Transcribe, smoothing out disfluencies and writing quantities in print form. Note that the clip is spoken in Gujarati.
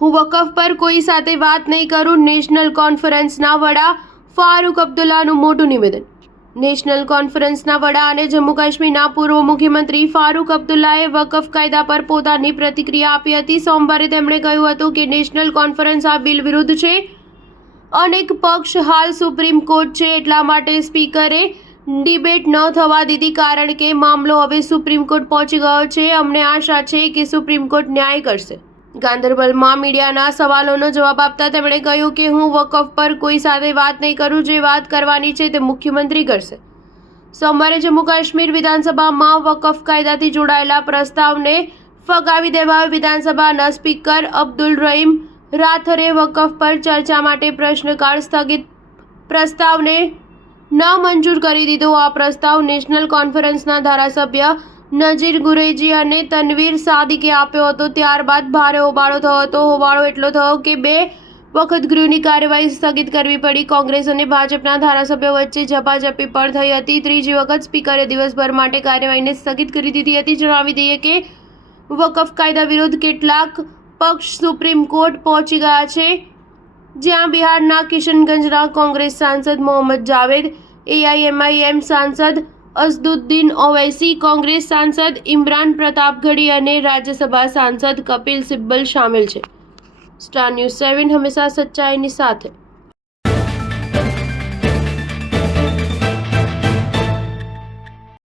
હું વકફ પર કોઈ સાથે વાત નહીં કરું, નેશનલ કોન્ફરન્સના વડા ફારૂક અબ્દુલ્લાનું મોટું નિવેદન। નેશનલ કોન્ફરન્સના વડા અને જમ્મુ કાશ્મીરના પૂર્વ મુખ્યમંત્રી ફારૂક અબ્દુલ્લાએ વકફ કાયદા પર પોતાની પ્રતિક્રિયા આપી હતી। સોમવારે તેમણે કહ્યું હતું કે નેશનલ કોન્ફરન્સ આ બિલ વિરુદ્ધ છે। અનેક પક્ષ હાલ સુપ્રીમ કોર્ટ છે, એટલા માટે સ્પીકરે ડિબેટ ન થવા દીધી, કારણ કે મામલો હવે સુપ્રીમ કોર્ટ પહોંચી ગયો છે। અમને આશા છે કે સુપ્રીમ કોર્ટ ન્યાય કરશે। ગાંધરબલમાં મીડિયાના સવાલોનો જવાબ આપતા તેમણે કહ્યું કે હું વકફ પર કોઈ સાથે વાત નહીં કરું, જે વાત કરવાની છે તે મુખ્યમંત્રી કરશે। સોમવારે જમ્મુ કાશ્મીર વિધાનસભામાં વકફ કાયદાથી જોડાયેલા પ્રસ્તાવને ફગાવી દેવાયો। વિધાનસભાના સ્પીકર અબ્દુલ રહીમ રાથરે વકફ પર ચર્ચા માટે પ્રશ્નકાળ સ્થગિત પ્રસ્તાવને નામંજૂર કરી દીધો। આ પ્રસ્તાવ નેશનલ કોન્ફરન્સના ધારાસભ્ય નજીર ગુરેજી અને તનવીર સાદિકે આપ્યો હતો। ત્યારબાદ ભારે હોબાળો થયો હતો। હોબાળો એટલો થયો કે 2 વખત ગૃહની કાર્યવાહી સ્થગિત કરવી પડી। કોંગ્રેસ અને ભાજપના ધારાસભ્યો વચ્ચે ઝપાઝપી પણ થઈ હતી। ત્રીજી વખત સ્પીકરે દિવસભર માટે કાર્યવાહીને સ્થગિત કરી દીધી હતી। જણાવી દઈએ કે વકફ કાયદા વિરુદ્ધ કેટલાક પક્ષ સુપ્રીમ કોર્ટ પહોંચી ગયા છે, જ્યાં બિહારના કિશનગંજના કોંગ્રેસ સાંસદ મોહમ્મદ જાવેદ, AIMIM સાંસદ અસદુદ્દીન ઓવૈસી, કોંગ્રેસ સાંસદ ઇમરાન પ્રતાપગઢી અને રાજ્યસભા સાંસદ કપિલ સિબ્બલ શામેલ છે। સ્ટાર ન્યૂઝ 7 હંમેશા સચ્ચાઈની સાથે।